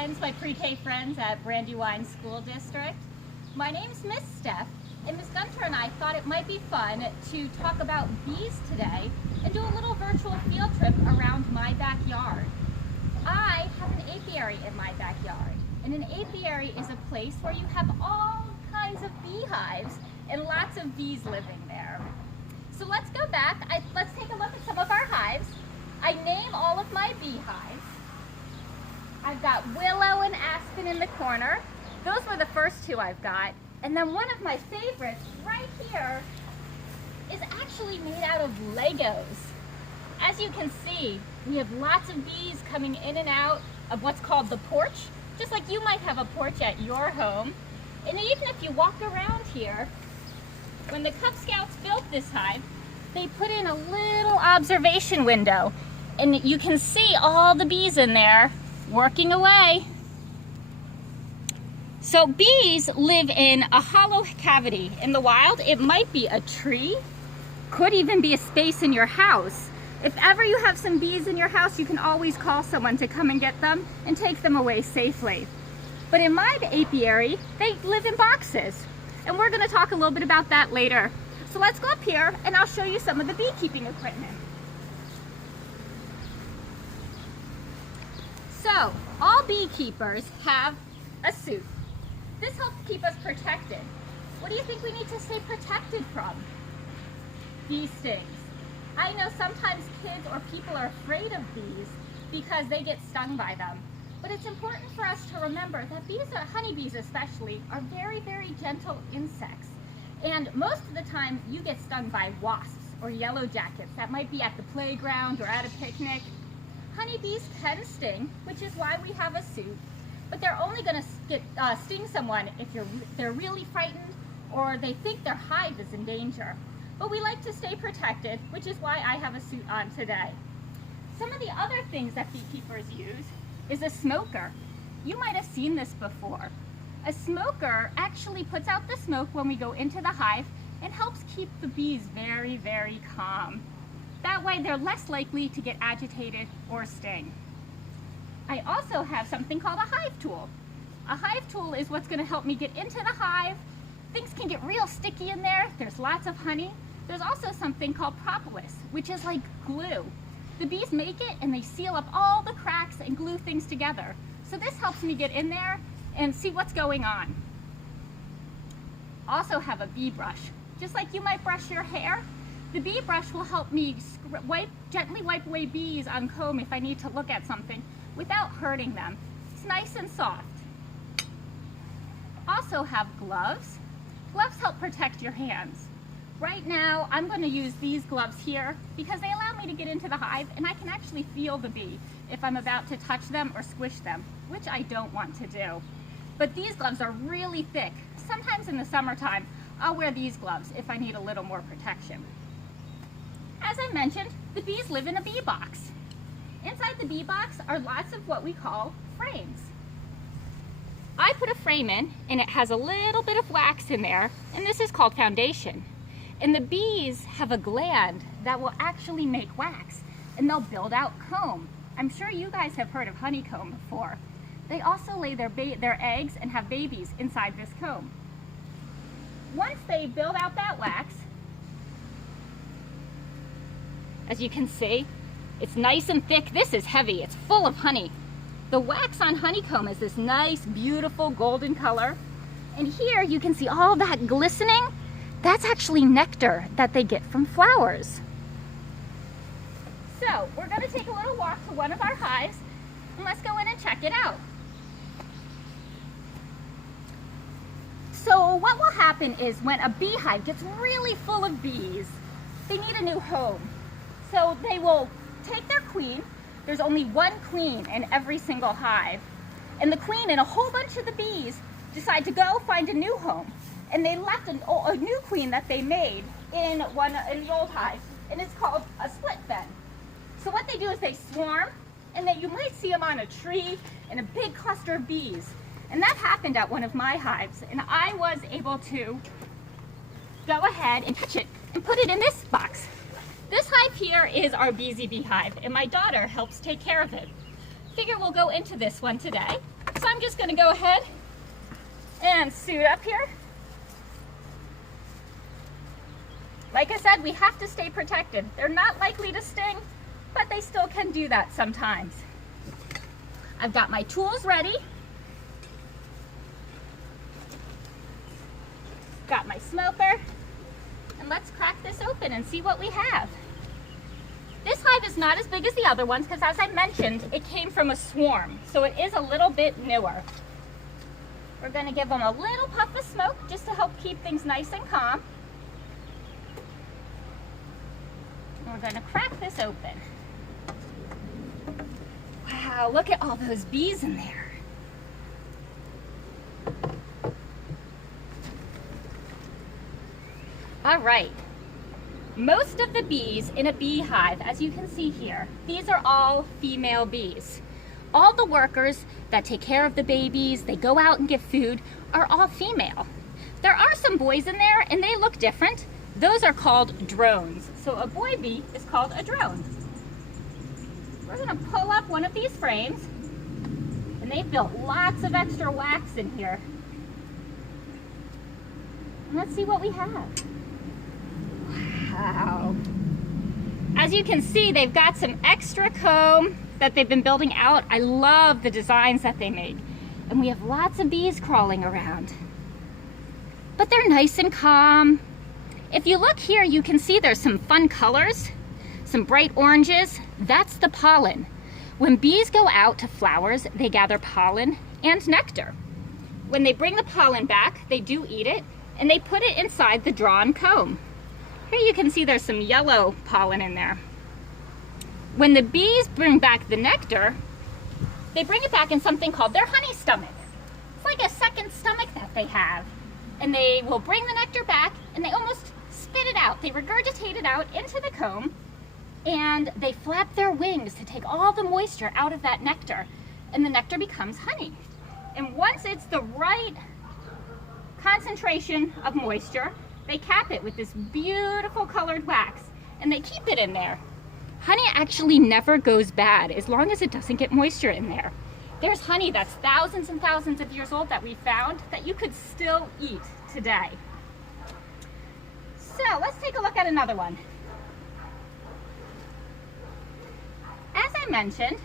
friends, my pre-K friends at Brandywine School District. My name's Miss Steph, and Miss Gunter and I thought it might be fun to talk about bees today and do a little virtual field trip around my backyard. I have an apiary in my backyard, and an apiary is a place where you have all kinds of beehives and lots of bees living there. So let's go back. Let's take a look at some of our hives. I name all of my beehives. I've got willow and aspen in the corner. Those were the first two I've got. And then one of my favorites right here is actually made out of Legos. As you can see, we have lots of bees coming in and out of what's called the porch, just like you might have a porch at your home. And even if you walk around here, when the Cub Scouts built this hive, they put in a little observation window, and you can see all the bees in there working away. So bees live in a hollow cavity. In the wild, it might be a tree, could even be a space in your house. If ever you have some bees in your house, you can always call someone to come and get them and take them away safely. But in my apiary, they live in boxes. And we're going to talk a little bit about that later. So let's go up here and I'll show you some of the beekeeping equipment. So, all beekeepers have a suit. This helps keep us protected. What do you think we need to stay protected from? Bee stings. I know sometimes kids or people are afraid of bees because they get stung by them. But it's important for us to remember that bees, honeybees especially, are very, very gentle insects. And most of the time you get stung by wasps or yellow jackets that might be at the playground or at a picnic. Honeybees can sting, which is why we have a suit, but they're only going to sting someone if they're really frightened or they think their hive is in danger. But we like to stay protected, which is why I have a suit on today. Some of the other things that beekeepers use is a smoker. You might have seen this before. A smoker actually puts out the smoke when we go into the hive and helps keep the bees very, very calm. That way they're less likely to get agitated or sting. I also have something called a hive tool. A hive tool is what's going to help me get into the hive. Things can get real sticky in there. There's lots of honey. There's also something called propolis, which is like glue. The bees make it and they seal up all the cracks and glue things together. So this helps me get in there and see what's going on. Also have a bee brush. Just like you might brush your hair, the bee brush will help me gently wipe away bees on comb if I need to look at something without hurting them. It's nice and soft. Also have gloves. Gloves help protect your hands. Right now, I'm going to use these gloves here because they allow me to get into the hive and I can actually feel the bee if I'm about to touch them or squish them, which I don't want to do. But these gloves are really thick. Sometimes in the summertime, I'll wear these gloves if I need a little more protection. As I mentioned, the bees live in a bee box. Inside the bee box are lots of what we call frames. I put a frame in and it has a little bit of wax in there, and this is called foundation. And the bees have a gland that will actually make wax, and they'll build out comb. I'm sure you guys have heard of honeycomb before. They also lay their eggs and have babies inside this comb. Once they build out that wax, as you can see, it's nice and thick. This is heavy. It's full of honey. The wax on honeycomb is this nice, beautiful golden color. And here you can see all that glistening. That's actually nectar that they get from flowers. So we're going to take a little walk to one of our hives and let's go in and check it out. So what will happen is when a beehive gets really full of bees, they need a new home. So they will take their queen. There's only one queen in every single hive. And the queen and a whole bunch of the bees decide to go find a new home. And they left a new queen that they made in the old hive. And it's called a split then. So what they do is they swarm, and then you might see them on a tree in a big cluster of bees. And that happened at one of my hives. And I was able to go ahead and touch it and put it in this box. This hive here is our Beezy Bee hive, and my daughter helps take care of it. figure we'll go into this one today. So I'm just gonna go ahead and suit up here. Like I said, we have to stay protected. They're not likely to sting, but they still can do that sometimes. I've got my tools ready. Got my smoker, and let's crack this open and see what we have. This hive is not as big as the other ones because, as I mentioned, it came from a swarm, so it is a little bit newer. We're going to give them a little puff of smoke just to help keep things nice and calm. And we're going to crack this open. Wow, look at all those bees in there. All right, most of the bees in a beehive, as you can see here, these are all female bees. All the workers that take care of the babies, they go out and give food, are all female. There are some boys in there and they look different. Those are called drones. So a boy bee is called a drone. We're gonna pull up one of these frames, and they've built lots of extra wax in here. And let's see what we have. Wow. As you can see, they've got some extra comb that they've been building out. I love the designs that they make. And we have lots of bees crawling around. But they're nice and calm. If you look here, you can see there's some fun colors, some bright oranges. That's the pollen. When bees go out to flowers, they gather pollen and nectar. When they bring the pollen back, they do eat it, and they put it inside the drawn comb. Here you can see there's some yellow pollen in there. When the bees bring back the nectar, they bring it back in something called their honey stomach. It's like a second stomach that they have. And they will bring the nectar back and they almost spit it out. They regurgitate it out into the comb and they flap their wings to take all the moisture out of that nectar, and the nectar becomes honey. And once it's the right concentration of moisture, they cap it with this beautiful colored wax and they keep it in there. Honey actually never goes bad as long as it doesn't get moisture in there. There's honey that's thousands and thousands of years old that we found that you could still eat today. So let's take a look at another one. As I mentioned,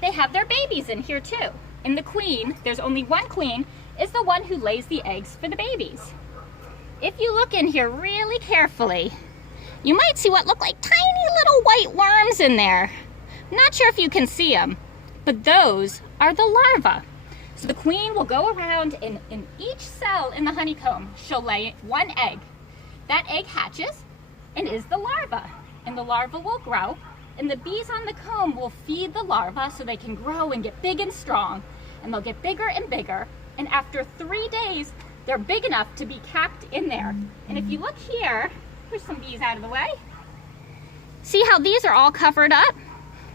they have their babies in here too. And the queen, there's only one queen, is the one who lays the eggs for the babies. If you look in here really carefully, you might see what look like tiny little white worms in there. I'm not sure if you can see them, but those are the larvae. So the queen will go around and in each cell in the honeycomb, she'll lay one egg. That egg hatches and is the larva, and the larva will grow, and the bees on the comb will feed the larva so they can grow and get big and strong, and they'll get bigger and bigger, and after 3 days, they're big enough to be capped in there. And if you look here, push some bees out of the way. See how these are all covered up?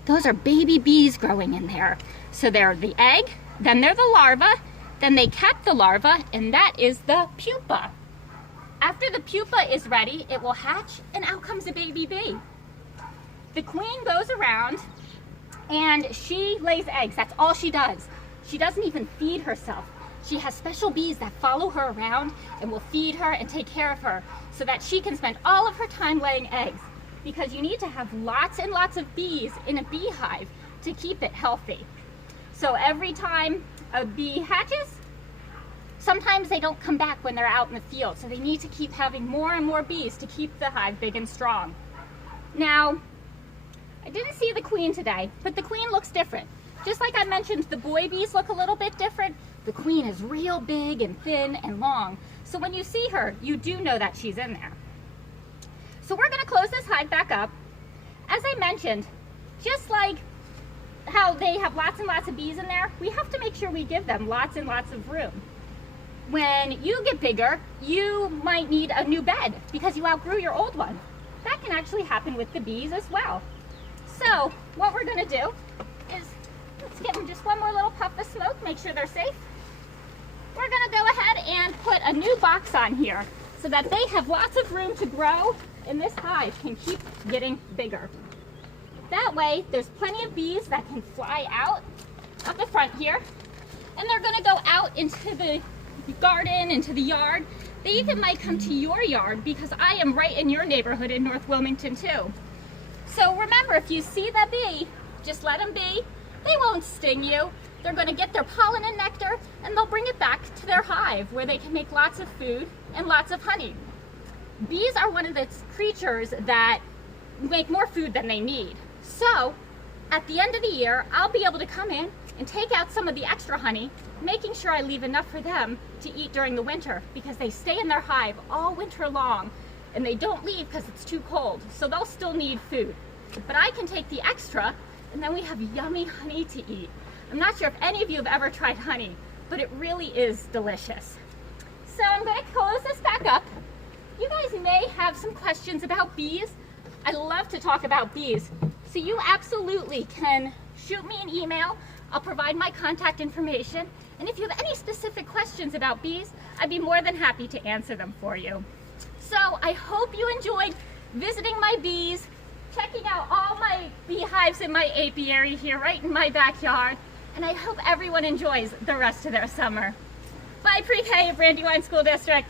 Those are baby bees growing in there. So they're the egg, then they're the larva, then they cap the larva, and that is the pupa. After the pupa is ready, it will hatch, and out comes a baby bee. The queen goes around, and she lays eggs. That's all she does. She doesn't even feed herself. She has special bees that follow her around and will feed her and take care of her so that she can spend all of her time laying eggs, because you need to have lots and lots of bees in a beehive to keep it healthy. So every time a bee hatches, sometimes they don't come back when they're out in the field, so they need to keep having more and more bees to keep the hive big and strong. Now, I didn't see the queen today, but the queen looks different. Just like I mentioned, the boy bees look a little bit different. The queen is real big and thin and long. So when you see her, you do know that she's in there. So we're gonna close this hive back up. As I mentioned, just like how they have lots and lots of bees in there, we have to make sure we give them lots and lots of room. When you get bigger, you might need a new bed because you outgrew your old one. That can actually happen with the bees as well. So what we're gonna do is, let's give them just one more little puff of smoke, make sure they're safe. We're gonna go ahead and put a new box on here so that they have lots of room to grow and this hive can keep getting bigger. That way, there's plenty of bees that can fly out of the front here, and they're gonna go out into the garden, into the yard. They even might come to your yard because I am right in your neighborhood in North Wilmington too. So remember, if you see that bee, just let them be. They won't sting you. They're gonna get their pollen and nectar, and they'll bring it back to their hive where they can make lots of food and lots of honey. Bees are one of the creatures that make more food than they need. So at the end of the year, I'll be able to come in and take out some of the extra honey, making sure I leave enough for them to eat during the winter, because they stay in their hive all winter long and they don't leave because it's too cold. So they'll still need food. But I can take the extra, and then we have yummy honey to eat. I'm not sure if any of you have ever tried honey, but it really is delicious. So I'm going to close this back up. You guys may have some questions about bees. I love to talk about bees. So you absolutely can shoot me an email. I'll provide my contact information. And if you have any specific questions about bees, I'd be more than happy to answer them for you. So I hope you enjoyed visiting my bees, checking out all my beehives in my apiary here right in my backyard. And I hope everyone enjoys the rest of their summer. Bye, Pre-K of Brandywine School District.